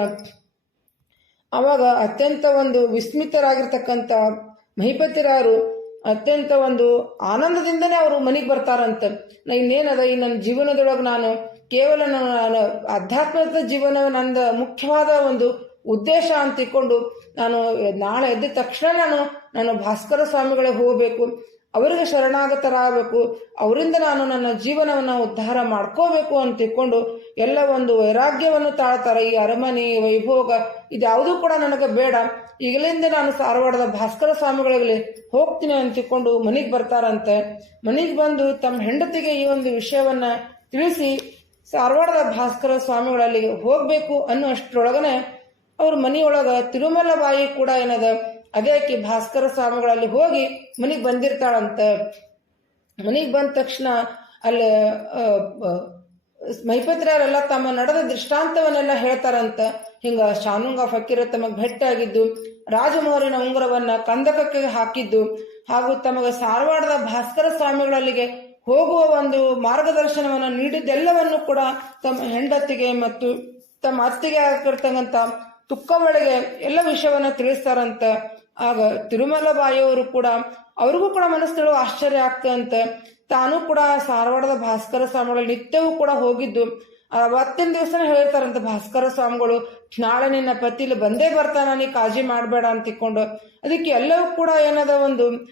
ಅವಾಗ ಅತ್ಯಂತ ಒಂದು ವಿಸ್ಮಿತರಾಗಿರ್ತಕ್ಕಂಥ ಮಹಿಪತಿರಾರು ಅತ್ಯಂತ ಒಂದು ಆನಂದದಿಂದನೇ ಅವರು ಮನೆಗೆ ಬರ್ತಾರಂತ. ನಾ ಇನ್ನೇನದ, ಈ ನನ್ನ ಜೀವನದೊಳಗೆ ನಾನು ಕೇವಲ ನಾನು ಆಧ್ಯಾತ್ಮದ ಜೀವನ ನಂದ ಮುಖ್ಯವಾದ ಒಂದು ಉದ್ದೇಶ ಅಂತ ನಾನು ನಾಳೆ ಎದ್ದ ತಕ್ಷಣ ನಾನು ನಾನು ಭಾಸ್ಕರ ಸ್ವಾಮಿಗಳಿಗೆ ಹೋಗಬೇಕು. ಅವರಿಗೆ ಶರಣಾಗತರಾಗಬೇಕು. ಅವರಿಂದ ನಾನು ನನ್ನ ಜೀವನವನ್ನು ಉದ್ಧಾರ ಮಾಡ್ಕೋಬೇಕು ಅಂತ ಇಟ್ಕೊಂಡು ಎಲ್ಲ ಒಂದು ವೈರಾಗ್ಯವನ್ನು ತಾಳ್ತಾರೆ ಈ ಅರಮನೆ ವೈಭೋಗ. ಇದ್ಯಾವುದೂ ಕೂಡ ನನಗೆ ಬೇಡ. ಈಗಲಿಂದ ನಾನು ಧಾರವಾಡದ ಭಾಸ್ಕರ ಸ್ವಾಮಿಗಳಿಗೆ ಹೋಗ್ತೀನಿ ಅಂತ ಇಟ್ಕೊಂಡು ಮನೆಗೆ ಬರ್ತಾರಂತೆ. ಮನೆಗೆ ಬಂದು ತಮ್ಮ ಹೆಂಡತಿಗೆ ಈ ಒಂದು ವಿಷಯವನ್ನ ತಿಳಿಸಿ ಧಾರವಾಡದ ಭಾಸ್ಕರ ಸ್ವಾಮಿಗಳಲ್ಲಿ ಹೋಗ್ಬೇಕು ಅನ್ನೋ ಅಷ್ಟರೊಳಗನೆ ಅವ್ರ ಮನೆಯೊಳಗ ತಿರುಮಲ ಬಾಯಿ ಕೂಡ ಏನದ ಅದೇ ಭಾಸ್ಕರ ಸ್ವಾಮಿಗಳಲ್ಲಿ ಹೋಗಿ ಮನೆಗೆ ಬಂದಿರ್ತಾಳಂತ. ಮನೆಗೆ ಬಂದ ತಕ್ಷಣ ಅಲ್ಲಿ ಆ, ತಮ್ಮ ನಡೆದ ದೃಷ್ಟಾಂತವನ್ನೆಲ್ಲ ಹೇಳ್ತಾರಂತ. ಹಿಂಗ ಶಾನುಂಗ ಫಕೀರ ತಮಗ್ ಭೆಟ್ಟಿಯಾಗಿದ್ದು ರಾಜಮೋಹರಿನ ಉಂಗುರವನ್ನ ಕಂದಕಕ್ಕೆ ಹಾಕಿದ್ದು ಹಾಗೂ ತಮಗೆ ಸಾರವಾಡದ ಭಾಸ್ಕರ ಸ್ವಾಮಿಗಳಲ್ಲಿಗೆ ಹೋಗುವ ಒಂದು ಮಾರ್ಗದರ್ಶನವನ್ನು ನೀಡಿದ್ದೆಲ್ಲವನ್ನು ಕೂಡ ತಮ್ಮ ಹೆಂಡತಿಗೆ ಮತ್ತು ತಮ್ಮ ಅತ್ತಿಗೆ ಆಗಿರ್ತಕ್ಕಂಥ ತುಕ್ಕವಳಿಗೆ ಎಲ್ಲ ವಿಷಯವನ್ನ ತಿಳಿಸ್ತಾರಂತ. ಆಗ ತಿರುಮಲ ಬಾಯಿಯವರು ಕೂಡ ಅವ್ರಿಗೂ ಕೂಡ ಮನಸ್ಸು ಆಶ್ಚರ್ಯ ಆಗ್ತದಂತೆ. ತಾನು ಕೂಡ ಧಾರವಾಡದ ಭಾಸ್ಕರ ಸ್ವಾಮಿಗಳು ನಿತ್ಯವೂ ಕೂಡ ಹೋಗಿದ್ದು ಅವತ್ತಿನ ದಿವಸನೇ ಹೇಳ್ತಾರಂತ ಭಾಸ್ಕರ ಸ್ವಾಮಿಗಳು, ನಾಳೆ ನಿನ್ನ ಪತಿಲಿ ಬಂದೇ ಬರ್ತಾನ, ನೀ ಕಾಳಜಿ ಮಾಡಬೇಡ ಅಂತ ಇಕ್ಕೊಂಡು ಅದಕ್ಕೆ ಎಲ್ಲವೂ ಕೂಡ ಏನದ ಒಂದು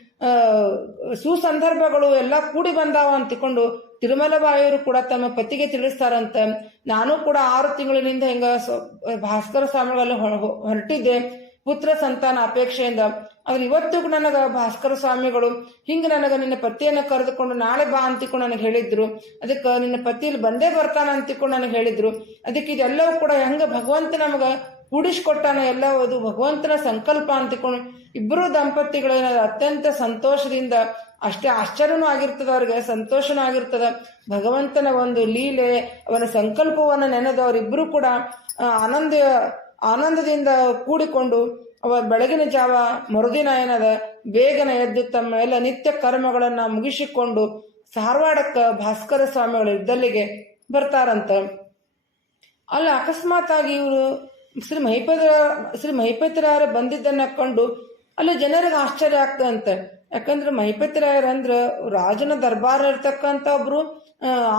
ಸುಸಂದರ್ಭಗಳು ಎಲ್ಲ ಕೂಡಿ ಬಂದಾವ ಅಂತ ಇಟ್ಕೊಂಡು ತಿರುಮಲ ಬಾಯಿಯವರು ಕೂಡ ತಮ್ಮ ಪತಿಗೆ ತಿಳಿಸ್ತಾರಂತ. ನಾನು ಕೂಡ ಆರು ತಿಂಗಳಿನಿಂದ ಹಿಂಗ ಭಾಸ್ಕರ ಸ್ವಾಮಿಗಳಲ್ಲಿ ಹೊರ- ಹೊರಟಿದ್ದೆ. ಪುತ್ರ ಸಂತಾನ ಅಪೇಕ್ಷೆಯಿಂದ ಆದ್ರೆ ಇವತ್ತು ನನಗ ಭಾಸ್ಕರ ಸ್ವಾಮಿಗಳು, ಹಿಂಗ ನನಗ ನಿನ್ನ ಪತಿಯನ್ನ ಕರೆದುಕೊಂಡು ನಾಳೆ ಬಾ ಅಂತಿಕೊಂಡು ನನಗೆ ಹೇಳಿದ್ರು. ಅದಕ್ಕೆ ನಿನ್ನ ಪತಿಯಲ್ಲಿ ಬಂದೇ ಬರ್ತಾನ ಅಂತಿಕೊಂಡು ನನಗೆ ಹೇಳಿದ್ರು. ಅದಕ್ಕೆ ಇದೆಲ್ಲವೂ ಕೂಡ ಹೆಂಗ ಭಗವಂತ ನಮಗ ಕೂಡಿಸ್ಕೊಟ್ಟಾನ ಎಲ್ಲ ಅದು ಭಗವಂತನ ಸಂಕಲ್ಪ ಅಂತಿಕೊಂಡು ಇಬ್ಬರು ದಂಪತಿಗಳೇನ ಅತ್ಯಂತ ಸಂತೋಷದಿಂದ ಅಷ್ಟೇ ಆಶ್ಚರ್ಯನೂ ಆಗಿರ್ತದ, ಅವ್ರಿಗೆ ಸಂತೋಷನೂ ಆಗಿರ್ತದ. ಭಗವಂತನ ಒಂದು ಲೀಲೆ, ಅವನ ಸಂಕಲ್ಪವನ್ನ ನೆನೆದು ಅವರಿಬ್ಬರು ಕೂಡ ಆನಂದ ಆನಂದದಿಂದ ಕೂಡಿಕೊಂಡು ಅವ ಬೆಳಗಿನ ಜಾವ ಮರುದಿನ ಏನದ ಬೇಗನೆ ಎದ್ದು ತಮ್ಮ ಎಲ್ಲ ನಿತ್ಯ ಕರ್ಮಗಳನ್ನ ಮುಗಿಸಿಕೊಂಡು ಧಾರವಾಡಕ್ಕ ಭಾಸ್ಕರ ಸ್ವಾಮಿಗಳು ಇದ್ದಲ್ಲಿಗೆ ಬರ್ತಾರಂತ. ಅಲ್ಲಿ ಅಕಸ್ಮಾತ್ ಆಗಿ ಇವರು ಶ್ರೀ ಮಹಿಪದ್ರ ಶ್ರೀ ಮಹಿಪತಿರಾಯರ ಬಂದಿದ್ದನ್ನ ಕಂಡು ಅಲ್ಲಿ ಜನರಿಗೆ ಆಶ್ಚರ್ಯ ಆಗ್ತದಂತೆ ಯಾಕಂದ್ರೆ ಮಹಿಪತಿರಾಯರ್ ಅಂದ್ರ ರಾಜನ ದರ್ಬಾರ್ ಇರ್ತಕ್ಕಂತ ಒಬ್ರು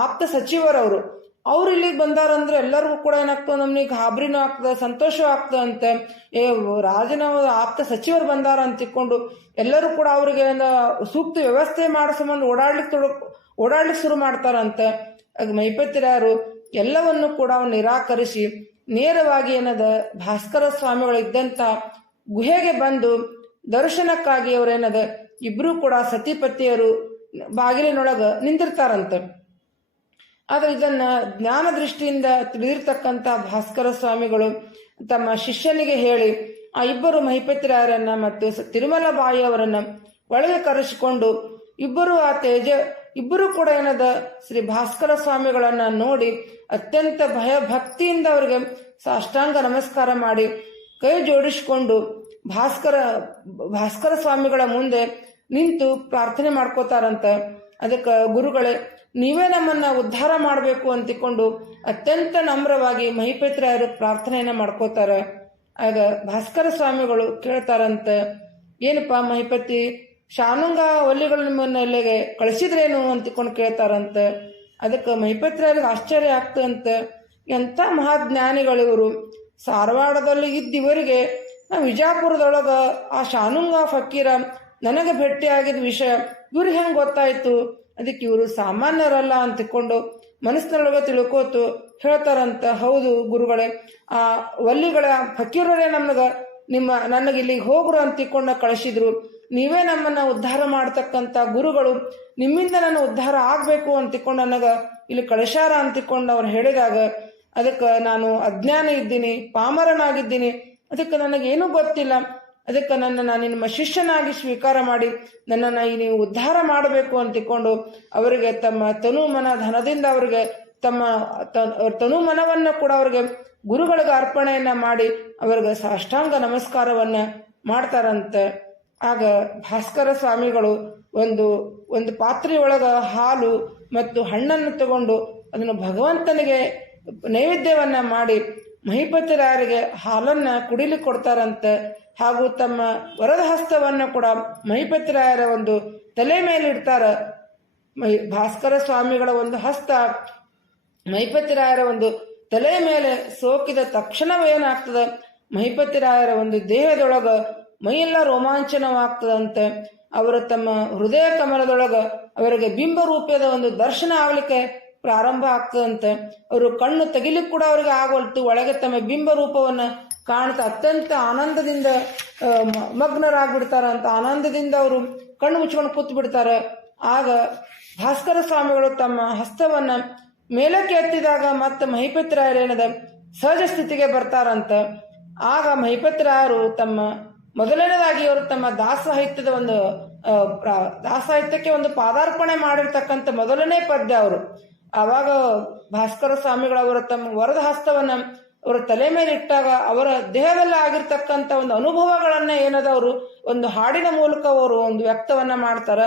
ಆಪ್ತ ಸಚಿವರವರು. ಅವ್ರು ಇಲ್ಲಿಗೆ ಬಂದಾರಂದ್ರೆ ಎಲ್ಲರಿಗೂ ಕೂಡ ಏನಾಗ್ತದೆ? ನಮ್ಗೆ ಗಾಬರಿನೂ ಆಗ್ತದೆ ಸಂತೋಷ ಆಗ್ತದಂತೆ ಏ ರಾಜನ ಆಪ್ತ ಸಚಿವರು ಬಂದಾರ ಅಂತ ತಿಕ್ಕೊಂಡು ಎಲ್ಲರೂ ಕೂಡ ಅವ್ರಿಗೆ ಸೂಕ್ತ ವ್ಯವಸ್ಥೆ ಮಾಡೋ ಸಂಬಂಧ ಓಡಾಡ್ಲಿಕ್ಕೆ ತೊಡ ಓಡಾಡ್ಲಿಕ್ಕೆ ಶುರು ಮಾಡ್ತಾರಂತೆ ಆಗ ಮೈಪತಿರಾಯರು ಎಲ್ಲವನ್ನು ಕೂಡ ಅವ್ನು ನಿರಾಕರಿಸಿ ನೇರವಾಗಿ ಏನದ, ಭಾಸ್ಕರ ಸ್ವಾಮಿಗಳು ಇದ್ದಂತ ಗುಹೆಗೆ ಬಂದು ದರ್ಶನಕ್ಕಾಗಿ ಅವರೇನದ ಇಬ್ರು ಕೂಡ ಸತಿಪತಿಯರು ಬಾಗಿಲಿನೊಳಗ ನಿಂತಿರ್ತಾರಂತ. ಆದ್ರೆ ಇದನ್ನ ಜ್ಞಾನ ದೃಷ್ಟಿಯಿಂದ ತಿಳಿದಿರ್ತಕ್ಕಂಥ ಭಾಸ್ಕರ ಸ್ವಾಮಿಗಳು ತಮ್ಮ ಶಿಷ್ಯನಿಗೆ ಹೇಳಿ, ಆ ಇಬ್ಬರು ಮಹಿಪತಿರಾಯರನ್ನ ಮತ್ತು ತಿರುಮಲ ಬಾಯಿ ಅವರನ್ನ ಒಳಗೆ ಕರೆಸಿಕೊಂಡು, ಇಬ್ಬರು ಆ ತೇಜ, ಇಬ್ಬರು ಕೂಡ ಏನದ ಶ್ರೀ ಭಾಸ್ಕರ ಸ್ವಾಮಿಗಳನ್ನ ನೋಡಿ ಅತ್ಯಂತ ಭಯ ಭಕ್ತಿಯಿಂದ ಅವರಿಗೆ ಸಾಷ್ಟಾಂಗ ನಮಸ್ಕಾರ ಮಾಡಿ ಕೈ ಜೋಡಿಸಿಕೊಂಡು ಭಾಸ್ಕರ ಭಾಸ್ಕರ ಸ್ವಾಮಿಗಳ ಮುಂದೆ ನಿಂತು ಪ್ರಾರ್ಥನೆ ಮಾಡ್ಕೋತಾರಂತ. ಅದಕ್ಕೆ ಗುರುಗಳೇ ನೀವೇ ನಮ್ಮನ್ನ ಉದ್ಧಾರ ಮಾಡಬೇಕು ಅಂತಿಕೊಂಡು ಅತ್ಯಂತ ನಮ್ರವಾಗಿ ಮಹಿಪತ್ರಾಯರು ಪ್ರಾರ್ಥನೆಯನ್ನು ಮಾಡ್ಕೋತಾರ. ಆಗ ಭಾಸ್ಕರ ಸ್ವಾಮಿಗಳು ಕೇಳ್ತಾರಂತ, ಏನಪ್ಪ ಮಹಿಪತಿ, ಶಾನುಂಗ ಒಲ್ಲಿಗಳು ನಿಮ್ಮನ್ನ ಇಲ್ಲಿಗೆ ಕಳಿಸಿದ್ರೇನು? ಅಂತಿಕೊಂಡು ಕೇಳ್ತಾರಂತ. ಅದಕ್ಕೆ ಮಹಿಪತ್ರರಿಗೆ ಆಶ್ಚರ್ಯ ಆಗ್ತಂತ ಎಂಥ ಮಹಾಜ್ಞಾನಿಗಳು ಇವರು. ಧಾರವಾಡದಲ್ಲಿ ಇದ್ದಿವರಿಗೆ ನಾ ವಿಜಾಪುರದೊಳಗ ಆ ಶಾನುಂಗ, ಫಕೀರ ನನಗೆ ಭೇಟಿ ಆಗಿದ ವಿಷಯ ಇವ್ರಿಗೆ ಹೆಂಗೆ ಗೊತ್ತಾಯ್ತು? ಅದಕ್ಕೆ ಇವರು ಸಾಮಾನ್ಯರಲ್ಲ ಅಂತಿಕೊಂಡು ಮನಸ್ಸಿನೊಳಗೆ ತಿಳ್ಕೋತು ಹೇಳ್ತಾರಂತ, ಹೌದು ಗುರುಗಳೇ, ಆ ವಲ್ಲಿಗಳ ಫಕೀರರೇ ನಮ್ಗೆ ನಿಮ್ಮ ನನಗೆ ಇಲ್ಲಿಗೆ ಹೋಗ್ರು ಅಂತಕೊಂಡು ಕಳಿಸಿದ್ರು. ನೀವೇ ನಮ್ಮನ್ನ ಉದ್ಧಾರ ಮಾಡ್ತಕ್ಕಂತ ಗುರುಗಳು ನಿಮ್ಮಿಂದ ನಾನು ಉದ್ಧಾರ ಆಗ್ಬೇಕು ಅಂತಿಕೊಂಡು ನನಗ ಇಲ್ಲಿ ಕಳಿಸಾರ ಅಂತಿಕೊಂಡು ಅವ್ರು ಹೇಳಿದಾಗ, ಅದಕ್ಕೆ ನಾನು ಅಜ್ಞಾನ ಇದ್ದೀನಿ, ಪಾಮರನಾಗಿದ್ದೀನಿ, ಅದಕ್ಕೆ ನನಗೇನು ಗೊತ್ತಿಲ್ಲ. ಅದಕ್ಕೆ ನನ್ನ ನಾನು ನಿಮ್ಮ ಶಿಷ್ಯನಾಗಿ ಸ್ವೀಕಾರ ಮಾಡಿ, ನನ್ನನ್ನು ನೀವು ಉದ್ಧಾರ ಮಾಡಬೇಕು ಅಂತಿಕೊಂಡು ಅವರಿಗೆ ತಮ್ಮ ತನು ಮನ ಧನದಿಂದ ಅವರಿಗೆ ತಮ್ಮ ತನು ಮನವನ್ನ ಕೂಡ ಅವರಿಗೆ ಗುರುಗಳಿಗೆ ಅರ್ಪಣೆಯನ್ನ ಮಾಡಿ ಅವರಿಗೆ ಸಾಷ್ಟಾಂಗ ನಮಸ್ಕಾರವನ್ನ ಮಾಡ್ತಾರಂತೆ. ಆಗ ಭಾಸ್ಕರ ಸ್ವಾಮಿಗಳು ಒಂದು ಒಂದು ಪಾತ್ರೆಯೊಳಗ ಹಾಲು ಮತ್ತು ಹಣ್ಣನ್ನು ತಗೊಂಡು ಅದನ್ನು ಭಗವಂತನಿಗೆ ನೈವೇದ್ಯವನ್ನ ಮಾಡಿ ಮಹಿಪತಿರಾಯರಿಗೆ ಹಾಲನ್ನ ಕುಡಿಲಿ ಕೊಡ್ತಾರಂತೆ ಹಾಗೂ ತಮ್ಮ ವರದ ಹಸ್ತವನ್ನು ಕೂಡ ಮಹಿಪತಿರಾಯರ ಒಂದು ತಲೆ ಮೇಲೆ ಇಡ್ತಾರ. ಭಾಸ್ಕರ ಸ್ವಾಮಿಗಳ ಒಂದು ಹಸ್ತ ಮಹಿಪತಿರಾಯರ ಒಂದು ತಲೆ ಮೇಲೆ ಸೋಕಿದ ತಕ್ಷಣವೇನಾಗ್ತದೆ ಮಹಿಪತಿರಾಯರ ಒಂದು ದೇಹದೊಳಗ ಮೈಯೆಲ್ಲ ರೋಮಾಂಚನವಾಗ್ತದಂತೆ. ಅವರು ತಮ್ಮ ಹೃದಯ ಕಮಲದೊಳಗ ಅವರಿಗೆ ಬಿಂಬ ರೂಪದ ಒಂದು ದರ್ಶನ ಆಗ್ಲಿಕ್ಕೆ ಪ್ರಾರಂಭ ಆಗ್ತದಂತೆ. ಅವರು ಕಣ್ಣು ತೆಗಿಲಿಕ್ಕೆ ಕೂಡ ಅವ್ರಿಗೆ ಆಗೋಲ್ತು. ಒಳಗೆ ತಮ್ಮ ಬಿಂಬ ರೂಪವನ್ನ ಕಾಣ್ತಾ ಅತ್ಯಂತ ಆನಂದದಿಂದ ಮಗ್ನರಾಗ್ಬಿಡ್ತಾರಂತ ಆನಂದದಿಂದ ಅವರು ಕಣ್ಣು ಮುಚ್ಕೊಂಡು ಕೂತ್ ಬಿಡ್ತಾರೆ. ಆಗ ಭಾಸ್ಕರ ಸ್ವಾಮಿಗಳು ತಮ್ಮ ಹಸ್ತವನ್ನ ಮೇಲಕ್ಕೆ ಎತ್ತಿದಾಗ ಮತ್ತೆ ಮಹಿಪತ್ರಾಯರೇನದ ಸಹಜ ಸ್ಥಿತಿಗೆ ಬರ್ತಾರಂತ. ಆಗ ಮಹಿಪತ್ರಾಯರು ತಮ್ಮ ಮೊದಲನೇದಾಗಿ ಅವರು ತಮ್ಮ ದಾಸ ಸಾಹಿತ್ಯದ ಒಂದು ದಾಸ ಸಾಹಿತ್ಯಕ್ಕೆ ಒಂದು ಪಾದಾರ್ಪಣೆ ಮಾಡಿರ್ತಕ್ಕಂಥ ಮೊದಲನೇ ಪದ್ಯ ಅವರು. ಆವಾಗ ಭಾಸ್ಕರ ಸ್ವಾಮಿಗಳವರ ತಮ್ಮ ವರದ ಹಸ್ತವನ್ನ ಅವರ ತಲೆ ಮೇಲೆ ಇಟ್ಟಾಗ ಅವರ ದೇಹದಲ್ಲ ಆಗಿರ್ತಕ್ಕಂಥ ಒಂದು ಅನುಭವಗಳನ್ನ ಏನದ ಅವರು ಒಂದು ಹಾಡಿನ ಮೂಲಕ ಅವರು ಒಂದು ವ್ಯಕ್ತವನ್ನ ಮಾಡ್ತಾರ.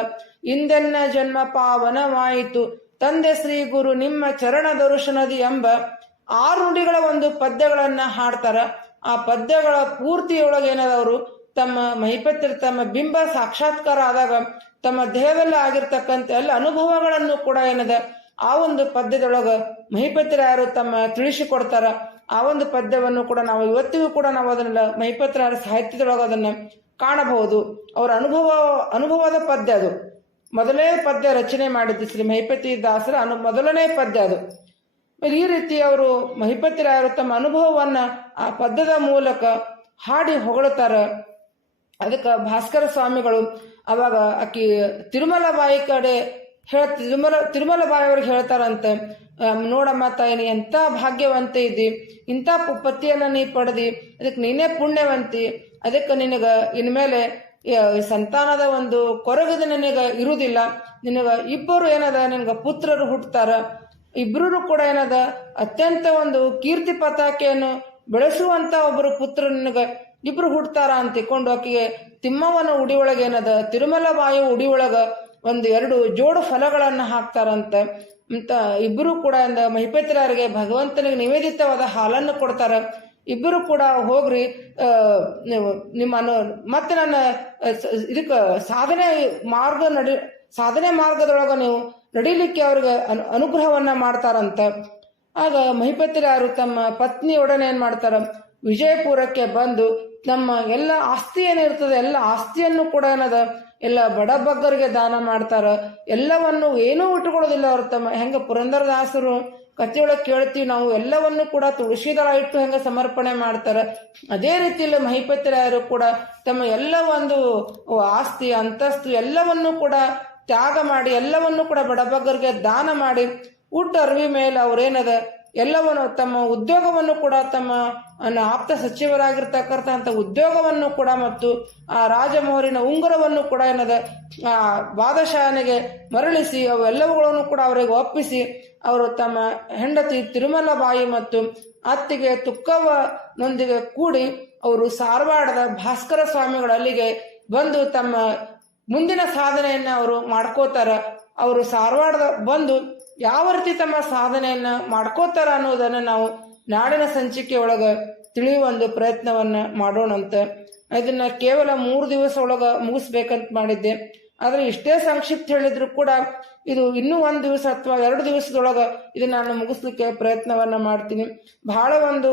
ಇಂದೆನ್ನ ಜನ್ಮ ಪಾವನವಾಯಿತು. ತಂದೆ ಶ್ರೀ ಗುರು ನಿಮ್ಮ ಚರಣ ದರ್ಶನದಿ ಎಂಬ ಆರು ನುಡಿಗಳ ಒಂದು ಪದ್ಯಗಳನ್ನ ಹಾಡ್ತಾರ. ಆ ಪದ್ಯಗಳ ಪೂರ್ತಿಯೊಳಗೆ ಏನದವರು ತಮ್ಮ ಮಹಿಪತ್ರ ತಮ್ಮ ಬಿಂಬ ಸಾಕ್ಷಾತ್ಕಾರ ಆದಾಗ ತಮ್ಮ ದೇಹದಲ್ಲಿ ಆಗಿರ್ತಕ್ಕಂಥ ಎಲ್ಲ ಅನುಭವಗಳನ್ನು ಕೂಡ ಏನದ ಆ ಒಂದು ಪದ್ಯದೊಳಗ ಯಾರು ತಮ್ಮ ತಿಳಿಸಿಕೊಡ್ತಾರ. ಆ ಒಂದು ಪದ್ಯವನ್ನು ಕೂಡ ನಾವು ಇವತ್ತಿಗೂ ಕೂಡ ನಾವು ಅದನ್ನ ಮಹಿಪತ್ರರ ಸಾಹಿತ್ಯದೊಳಗ ಅದನ್ನ ಕಾಣಬಹುದು. ಅವರ ಅನುಭವ, ಅನುಭವದ ಪದ್ಯ ಅದು. ಮೊದಲನೇ ಪದ್ಯ ರಚನೆ ಮಾಡಿದ್ದು ಶ್ರೀ ಮಹಿಪತಿ ದಾಸರ ಅನು, ಮೊದಲನೇ ಪದ್ಯ ಅದು. ಈ ರೀತಿ ಅವರು ಮಹಿಪತಿರಾಯರು ತಮ್ಮ ಅನುಭವವನ್ನ ಆ ಪದ್ಯದ ಮೂಲಕ ಹಾಡಿ ಹೊಗಳುತ್ತಾರ. ಅದಕ್ಕೆ ಭಾಸ್ಕರ ಸ್ವಾಮಿಗಳು ಅವಾಗ ಆಕಿ ತಿರುಮಲ ಬಾಯಿ ಕಡೆ ಹೇಳ, ತಿರುಮಲ ತಿರುಮಲ ಬಾಯಿಯವ್ರಿಗೆ ಹೇಳ್ತಾರಂತೆ ನೋಡಮ್ಮ ತಾಯಿನಿ ಎಂಥ ಭಾಗ್ಯವಂತೆ ಇದ್ದಿ, ಇಂಥ ಪತಿಯನ್ನು ನೀ ಪಡೆದಿ ಅದಕ್ಕೆ ನೀನೇ ಪುಣ್ಯವಂತಿ, ಅದಕ್ಕೆ ನಿನಗ ಇನ್ಮೇಲೆ ಸಂತಾನದ ಒಂದು ಕೊರಗದ ನಿನಗ ಇರುವುದಿಲ್ಲ ನಿನಗ ಇಬ್ಬರು ಏನದ, ನಿನಗ ಪುತ್ರರು ಹುಟ್ಟತಾರ ಇಬ್ಬರೂ ಕೂಡ ಏನದ, ಅತ್ಯಂತ ಒಂದು ಕೀರ್ತಿ ಪತಾಕೆಯನ್ನು ಬೆಳೆಸುವಂತ ಒಬ್ಬರು ಪುತ್ರ ನಿನಗ ಇಬ್ರು ಹುಟ್ಟತಾರ ಅಂತ ಆಕೆಗೆ ತಿಮ್ಮವನ ಉಡಿ ಒಳಗೆ ಏನದ, ತಿರುಮಲ ಬಾಯಿ ಉಡಿ ಒಳಗ ಒಂದು ಎರಡು ಜೋಡು ಫಲಗಳನ್ನು ಹಾಕ್ತಾರಂತೆ. ಅಂತ ಇಬ್ಬರು ಕೂಡ ಅಂದ ಮಹಿಪತಿರಾರಿಗೆ ಭಗವಂತನಿಗೆ ನಿವೇದಿತವಾದ ಹಾಲನ್ನು ಕೊಡ್ತಾರೆ. ಇಬ್ಬರು ಕೂಡ ಹೋಗ್ರಿ ನಿಮ್ಮ ಮತ್ತೆ ನನ್ನ ಇದಕ್ಕೆ ಸಾಧನೆ ಮಾರ್ಗ ನಡಿ, ಸಾಧನೆ ಮಾರ್ಗದೊಳಗ ನೀವು ನಡೀಲಿಕ್ಕೆ ಅವ್ರಿಗೆ ಅನು, ಅನುಗ್ರಹವನ್ನ ಮಾಡ್ತಾರಂತ. ಆಗ ಮಹಿಪತಿರಾಯರು ತಮ್ಮ ಪತ್ನಿಯೊಡನೆ ಏನ್ ಮಾಡ್ತಾರ ವಿಜಯಪುರಕ್ಕೆ ಬಂದು ನಮ್ಮ ಎಲ್ಲ ಆಸ್ತಿ ಏನಿರ್ತದೆ, ಎಲ್ಲ ಆಸ್ತಿಯನ್ನು ಕೂಡ ಏನದ, ಎಲ್ಲ ಬಡಬಗ್ಗರಿಗೆ ದಾನ ಮಾಡ್ತಾರ. ಎಲ್ಲವನ್ನು ಏನೂ ಇಟ್ಟುಕೊಳ್ಳೋದಿಲ್ಲ ಅವ್ರ ತಮ್ಮ. ಹೆಂಗ ಪುರಂದರದಾಸರು ಕಥೆಯೊಳಗೆ ಕೇಳ್ತೀವಿ ನಾವು, ಎಲ್ಲವನ್ನು ಕೂಡ ತುಳಸಿ ದಳ ಇಟ್ಟು ಹೆಂಗ ಸಮರ್ಪಣೆ ಮಾಡ್ತಾರ. ಅದೇ ರೀತಿಯಲ್ಲಿ ಮಹಿಪತಿರಾಯರು ಕೂಡ ತಮ್ಮ ಎಲ್ಲ ಒಂದು ಆಸ್ತಿ, ಅಂತಸ್ತು ಎಲ್ಲವನ್ನು ಕೂಡ ತ್ಯಾಗ ಮಾಡಿ, ಎಲ್ಲವನ್ನು ಕೂಡ ಬಡಬಗ್ಗರಿಗೆ ದಾನ ಮಾಡಿ, ಊಟ ಅರಿವಿ ಮೇಲೆ ಅವ್ರೇನದ ಎಲ್ಲವನ್ನು ತಮ್ಮ ಉದ್ಯೋಗವನ್ನು ಕೂಡ ತಮ್ಮ ಆಪ್ತ ಸಚಿವರಾಗಿರ್ತಕ್ಕಂಥ ಉದ್ಯೋಗವನ್ನು ಕೂಡ ಮತ್ತು ಆ ರಾಜಮೋಹರಿನ ಉಂಗುರವನ್ನು ಕೂಡ ಏನದ, ಆ ಬಾದಶಾಹನಿಗೆ ಮರಳಿಸಿ ಅವೆಲ್ಲವುಗಳನ್ನು ಕೂಡ ಅವರಿಗೆ ಒಪ್ಪಿಸಿ ಅವರು ತಮ್ಮ ಹೆಂಡತಿ ತಿರುಮಲ ಬಾಯಿ ಮತ್ತು ಅತ್ತಿಗೆ ತುಕ್ಕವನೊಂದಿಗೆ ಕೂಡಿ ಅವರು ಸಾರವಾಡದ ಭಾಸ್ಕರ ಸ್ವಾಮಿಗಳ ಅಲ್ಲಿಗೆ ಬಂದು ತಮ್ಮ ಮುಂದಿನ ಸಾಧನೆಯನ್ನ ಅವರು ಮಾಡ್ಕೋತಾರ. ಅವರು ಸಾರವಾಡದ ಬಂದು ಯಾವ ರೀತಿ ತಮ್ಮ ಸಾಧನೆಯನ್ನ ಮಾಡ್ಕೋತಾರ ಅನ್ನೋದನ್ನ ನಾವು ನಾಡಿನ ಸಂಚಿಕೆ ಒಳಗ ತಿಳಿಯುವ ಒಂದು ಪ್ರಯತ್ನವನ್ನ ಮಾಡೋಣಂತ ಇದನ್ನ ಕೇವಲ ಮೂರು ದಿವಸ ಒಳಗ ಮುಗಿಸ್ಬೇಕಂತ ಮಾಡಿದ್ದೆ. ಆದ್ರೆ ಇಷ್ಟೇ ಸಂಕ್ಷಿಪ್ತ ಹೇಳಿದ್ರು ಕೂಡ ಇದು ಇನ್ನೂ ಒಂದು ದಿವಸ ಅಥವಾ ಎರಡು ದಿವಸದೊಳಗ ಇದನ್ನ ನಾನು ಮುಗಿಸ್ಲಿಕ್ಕೆ ಪ್ರಯತ್ನವನ್ನ ಮಾಡ್ತೀನಿ. ಬಹಳ ಒಂದು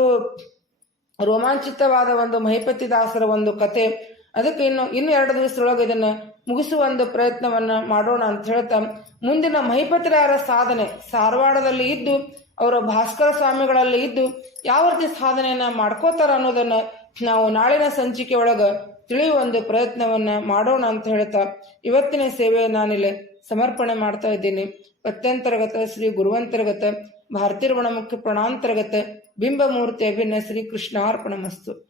ರೋಮಾಂಚಿತವಾದ ಒಂದು ಮಹಿಪತಿ ದಾಸರ ಒಂದು ಕತೆ. ಅದಕ್ಕೆ ಇನ್ನು ಇನ್ನು ಎರಡು ದಿವಸದೊಳಗೆ ಇದನ್ನ ಮುಗಿಸುವ ಒಂದು ಪ್ರಯತ್ನವನ್ನ ಮಾಡೋಣ ಅಂತ ಹೇಳ್ತಾ, ಮುಂದಿನ ಮಹಿಪತ್ರಾರ ಸಾಧನೆ ಸಾರವಾಡದಲ್ಲಿ ಇದ್ದು, ಅವರ ಭಾಸ್ಕರ ಸ್ವಾಮಿಗಳಲ್ಲಿ ಇದ್ದು, ಯಾವ ರೀತಿ ಸಾಧನೆಯನ್ನ ಮಾಡ್ಕೋತಾರ ಅನ್ನೋದನ್ನ ನಾವು ನಾಳಿನ ಸಂಚಿಕೆ ಒಳಗ ತಿಳಿಯುವ ಒಂದು ಪ್ರಯತ್ನವನ್ನ ಮಾಡೋಣ ಅಂತ ಹೇಳ್ತಾ, ಇವತ್ತಿನ ಸೇವೆ ನಾನಿಲ್ಲಿ ಸಮರ್ಪಣೆ ಮಾಡ್ತಾ ಇದ್ದೀನಿ. ಪತ್ಯಂತರ್ಗತ ಶ್ರೀ ಗುರುವಂತರ್ಗತ ಭಾರತೀರ್ವಣ ಮುಖ್ಯ ಪ್ರಣಾಂತರ್ಗತ, ಬಿಂಬಮೂರ್ತಿ ಅಭಿನ್ನ ಶ್ರೀ ಕೃಷ್ಣಾರ್ಪಣಮಸ್ತು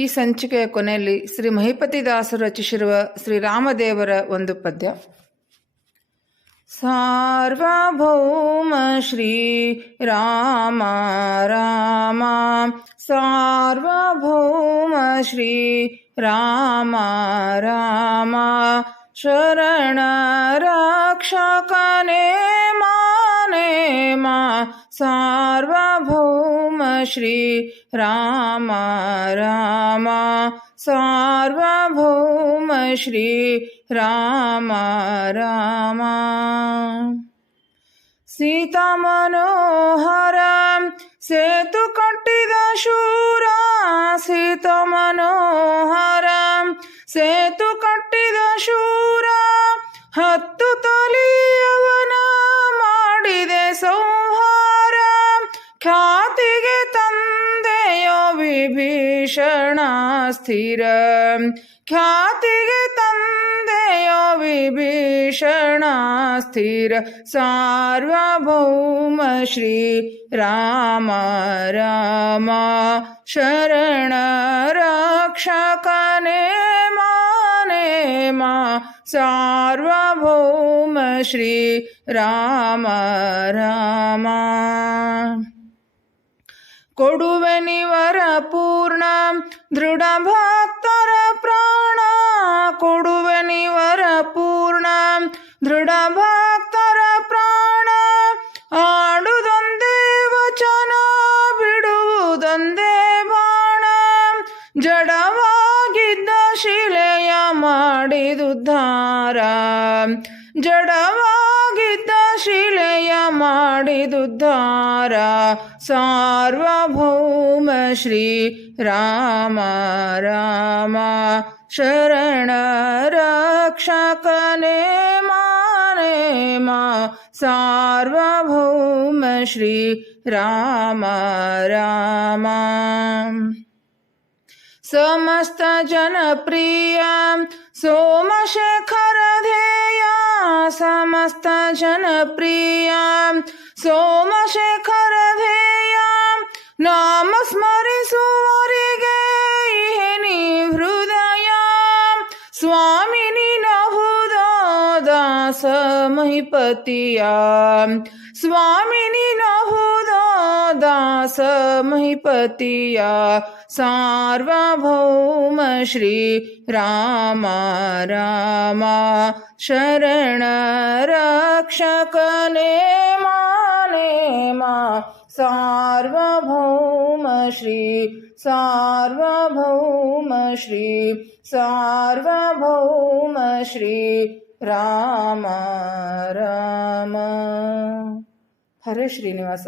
ಈ ಸಂಚಿಕೆಯ ಕೊನೆಯಲ್ಲಿ ಶ್ರೀ ಮಹಿಪತಿ ದಾಸರು ರಚಿಸಿರುವ ಶ್ರೀ ರಾಮದೇವರ ಒಂದು ಪದ್ಯ. ಸಾರ್ವಭೌಮ ಶ್ರೀ ರಾಮ ರಾಮ. ಸಾರ್ವಭೌಮ ಶ್ರೀ ರಾಮ ರಾಮ. ಶರಣ ರಕ್ಷಕನೇ ಮಾನೇ ಮಾ. ಸಾರ್ವಭೌ श्री राम राम सार्वभौम श्री राम राम ಸೀತಾ ಮನೋಹರ ಸೇತು ಕಟ್ಟಿದ ಶೂರ ಸೀತಾ ಮನೋಹರ ಸೇತು ಕಟ್ಟಿದ ಶೂರ ಹತ್ತು ತಲಿಯವನ ಮಾಡಿದೆ ಸಂಹಾರ ತಂದೆಯೋ ವಿಭೀಷಣ ಸ್ಥಿರ ಖ್ಯಾತಿಗೆ ತಂದೆಯೋ ವಿಭೀಷಣ ಸ್ಥಿರ ಸಾರ್ವಭೌಮ ಶ್ರೀ ರಾಮ ರಾಮ ಶರಣ ರಕ್ಷಕನೇ ಮಾನೇ ಮಾ ಸಾರ್ವಭೌಮ ಶ್ರೀ ರಾಮ ರಾಮ ಕೊಡುವೆ ನಿವರ ಪೂರ್ಣ, ದೃಢ ಭಕ್ತರ ಪ್ರಾಣ. ಕೊಡುವೆ ನಿವರ ಪೂರ್ಣ, ದೃಢ ಭಕ್ತರ ಪ್ರಾಣ. ಆಡುದೊಂದೇ ವಚನ, ಬಿಡುವುದೊಂದೇ ಬಾಣ. ಜಡವಾಗಿದ್ದ ಶಿಲೆಯ ಮಾಡಿದುದ್ಧಾರ ಜಡವಾಗಿದ್ದ ಶಿಲೆಯ ಮಾಡಿದುದ್ಧಾರ ಸಾರ್ವಭೌಮ ಶ್ರೀ ರಾಮ ರಾಮ ಶರಣ ರಕ್ಷಕನೇ ಮಾನೇ ಮಾ ಸಾರ್ವಭೌಮ ಶ್ರೀ ರಾಮ ರಾಮ समस्त जनप्रिय सोमशेखर ध्येया समस्त जनप्रिया. सोमशेखर धेया नाम स्मरिसुवरिगे हृदया. स्वामिनि नभुदा दास महिपतिया. स्वामिनी नभु ನಿನಹುದ ದಾಸ ಮಹಿಪತಿಯ ಸಾರ್ವಭೌಮ ಶ್ರೀ ರಾಮ ರಾಮ ಶರಣ ರಕ್ಷಕನೇ ಮಾನೇ ಮಾ ಸಾರ್ವಭೌಮ ಶ್ರೀ ಸಾರ್ವಭೌಮ ಶ್ರೀ ಸಾರ್ವಭೌಮ ಶ್ರೀ ರಾಮ ರಾಮ ಹರೇ ಶ್ರೀನಿವಾಸ